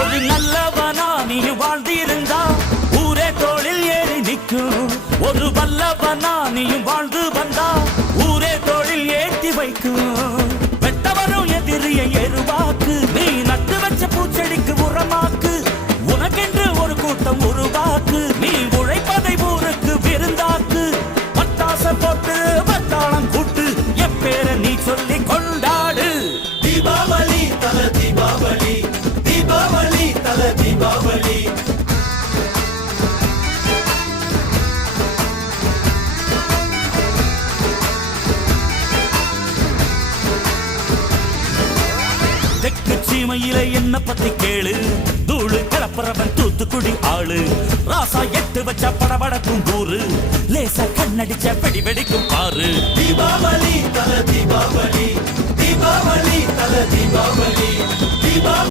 ஒரு நல்லவனா நீ வாழ்ந்திருந்தா ஊரே தோளில் ஏறி நிற்கும். ஒரு வல்லவனா நீயும் வாழ்ந்து வந்தா ஊரே தோளில் ஏற்றி வைக்கும். வெட்டவரும் எதிரியை எருவாக்கு, நீ நட்டு வச்ச பூச்செடிக்கு உரமாக்கு. உனக்கென்று ஒரு கூட்டம் உருவாக்கு, நீ உழைப்பதை ஊருக்கு விருந்தாக்கு. பட்டாச போட்டு பட்டாளம் கூட்டு, எப்பேர நீ சொல்லி கொண்டாடு. தீபாவளி தல தீபாவளி, தீபாவளி தல தீபாவளி. தெற்கு சீமையில என்ன பத்தி கேளு, தூளு கிளப்புறவன் தூத்துக்குடி ஆளு. ராசா எட்டு வச்ச படபடக்கும் கூறு, லேசா கண்ணடிச்ச வெடி வெடிக்கும் பாரு. தீபாவளி தல தீபாவளி, தீபாவளி தல தீபாவளி, தீபாவளி.